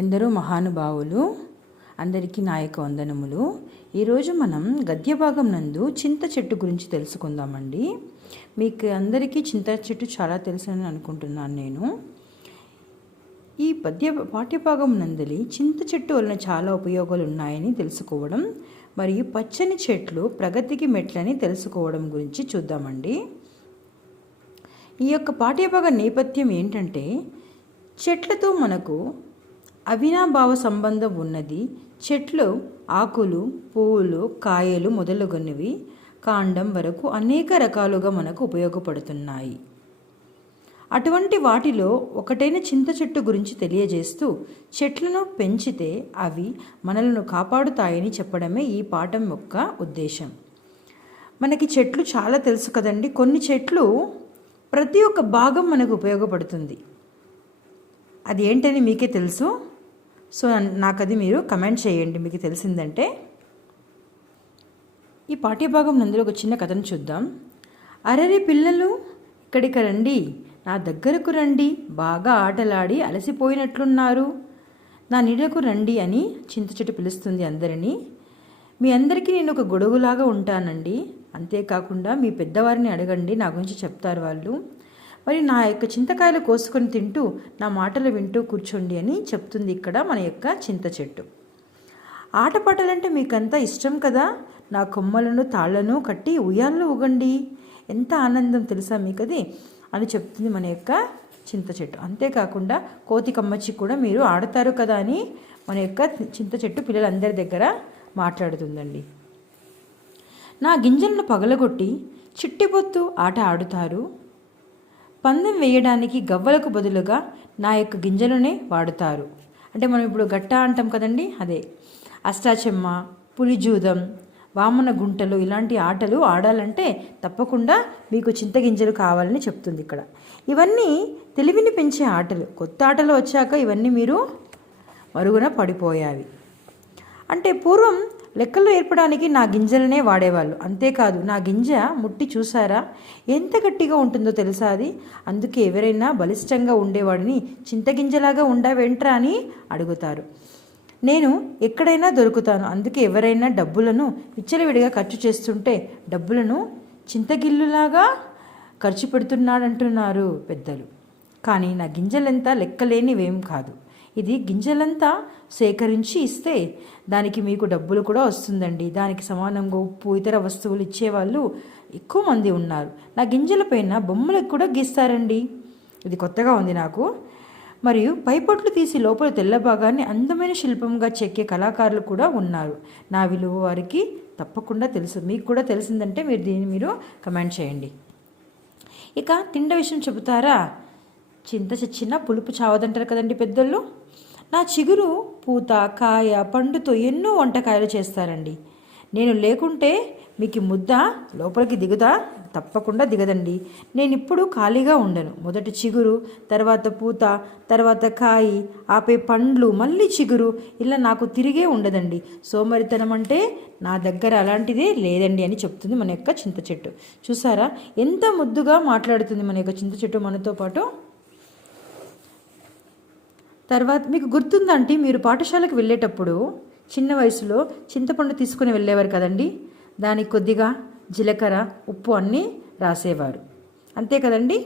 ఎందరో మహానుభావులు అందరికీ నా యొక్క వందనములు. ఈరోజు మనం గద్య భాగం నందు చింత చెట్టు గురించి తెలుసుకుందామండి. మీకు అందరికీ చింత చెట్టు చాలా తెలుసని అనుకుంటున్నాను నేను. ఈ పాఠ్యభాగం నందలి చింత చెట్టు వలన చాలా ఉపయోగాలు ఉన్నాయని తెలుసుకోవడం మరియు పచ్చని చెట్లు ప్రగతికి మెట్లని తెలుసుకోవడం గురించి చూద్దామండి. ఈ యొక్క పాఠ్యభాగ నేపథ్యం ఏంటంటే, చెట్లతో మనకు అవినాభావ సంబంధం ఉన్నది. చెట్లు ఆకులు, పువ్వులు, కాయలు మొదలుగున్నవి కాండం వరకు అనేక రకాలుగా మనకు ఉపయోగపడుతున్నాయి. అటువంటి వాటిలో ఒకటైన చింత చెట్టు గురించి తెలియజేస్తూ, చెట్లను పెంచితే అవి మనలను కాపాడుతాయని చెప్పడమే ఈ పాఠం యొక్క ఉద్దేశం. మనకి చెట్లు చాలా తెలుసు కదండి. కొన్ని చెట్లు ప్రతి ఒక్క భాగం మనకు ఉపయోగపడుతుంది. అది ఏంటని మీకే తెలుసు. సో నాకు అది మీరు కమెంట్ చేయండి మీకు తెలిసిందంటే. ఈ పాఠ్యభాగం నందులో ఒక చిన్న కథను చూద్దాం. అరరి పిల్లలు, ఇక్కడికి రండి, నా దగ్గరకు రండి, బాగా ఆటలాడి అలసిపోయినట్లున్నారు, నా నీడకు రండి అని చింత చెట్టు పిలుస్తుంది అందరినీ. మీ అందరికీ నేను ఒక గొడుగులాగా ఉంటానండి. అంతేకాకుండా మీ పెద్దవారిని అడగండి, నా గురించి చెప్తారు వాళ్ళు. మరి నా యొక్క చింతకాయలు కోసుకొని తింటూ నా మాటలు వింటూ కూర్చోండి అని చెప్తుంది ఇక్కడ మన యొక్క చింత చెట్టు. ఆటపాటలంటే మీకంతా ఇష్టం కదా. నా కొమ్మలను తాళ్లను కట్టి ఉయ్యాల్లో ఊగండి, ఎంత ఆనందం తెలుసా మీకది అని చెప్తుంది మన యొక్క చింత చెట్టు. అంతేకాకుండా కోతి కమ్మచ్చి కూడా మీరు ఆడతారు కదా అని మన యొక్క చింత చెట్టు పిల్లలందరి దగ్గర మాట్లాడుతుందండి. నా గింజలను పగలగొట్టి చిట్టిబొత్తు ఆట ఆడుతారు, పందెం వేయడానికి గవ్వలకు బదులుగా నా యొక్క గింజలనే వాడుతారు. అంటే మనం ఇప్పుడు గట్ట అంటాం కదండి, అదే. అష్టాచెమ్మ, పులిజూదం, వామన గుంటలు ఇలాంటి ఆటలు ఆడాలంటే తప్పకుండా మీకు చింతగింజలు కావాలని చెప్తుంది ఇక్కడ. ఇవన్నీ తెలివిని పెంచే ఆటలు. కొత్త ఆటలు వచ్చాక ఇవన్నీ మీరు మరుగున పడిపోయావి. అంటే పూర్వం లెక్కలు ఏర్పడానికి నా గింజలనే వాడేవాళ్ళు. అంతేకాదు, నా గింజ ముట్టి చూసారా ఎంత గట్టిగా ఉంటుందో తెలుసా అది. అందుకే ఎవరైనా బలిష్టంగా ఉండేవాడిని చింతగింజలాగా ఉండవేంట్రా అని అడుగుతారు. నేను ఎక్కడైనా దొరుకుతాను. అందుకే ఎవరైనా డబ్బులను విచ్చలవిడిగా ఖర్చు చేస్తుంటే డబ్బులను చింతగిల్లులాగా ఖర్చు పెడుతున్నాడంటున్నారు పెద్దలు. కానీ నా గింజలంతా లెక్కలేనివేం కాదు. ఇది గింజలంతా సేకరించి ఇస్తే దానికి మీకు డబ్బులు కూడా వస్తుందండి. దానికి సమానంగా ఉప్పు, ఇతర వస్తువులు ఇచ్చేవాళ్ళు ఎక్కువ మంది ఉన్నారు. నా గింజలపైన బొమ్మలకు కూడా గీస్తారండి. ఇది కొత్తగా ఉంది నాకు. మరియు పైపొట్లు తీసి లోపల తెల్ల భాగాన్ని అందమైన శిల్పంగా చెక్కే కళాకారులు కూడా ఉన్నారు. నా విలువ వారికి తప్పకుండా తెలుసు. మీకు కూడా తెలిసిందంటే మీరు దీన్ని మీరు కమెంట్ చేయండి. ఇక తిండ విషయం చెబుతారా. చింత చచ్చిన పులుపు చావదంటారు కదండి పెద్దలు. నా చిగురు, పూత, కాయ, పండుతో ఎన్నో వంటకాయలు చేస్తారండి. నేను లేకుంటే మీకు ముద్ద లోపలికి దిగుదా? తప్పకుండా దిగదండి. నేను ఇప్పుడు ఖాళీగా ఉండను. మొదట చిగురు, తర్వాత పూత, తర్వాత కాయి, ఆపే పండ్లు, మళ్ళీ చిగురు, ఇలా నాకు తిరిగే ఉండదండి. సోమరితనం అంటే నా దగ్గర అలాంటిదే లేదండి అని చెప్తుంది మన యొక్క చింత చెట్టు. చూసారా ఎంత ముద్దుగా మాట్లాడుతుంది మన యొక్క చింత చెట్టు మనతో పాటు. తర్వాత మీకు గుర్తుందంటే, మీరు పాఠశాలకు వెళ్ళేటప్పుడు చిన్న వయసులో చింతపండు తీసుకుని వెళ్ళేవారు కదండి. దానికి కొద్దిగా జీలకర్ర, ఉప్పు అన్నీ రాసేవారు, అంతే కదండి.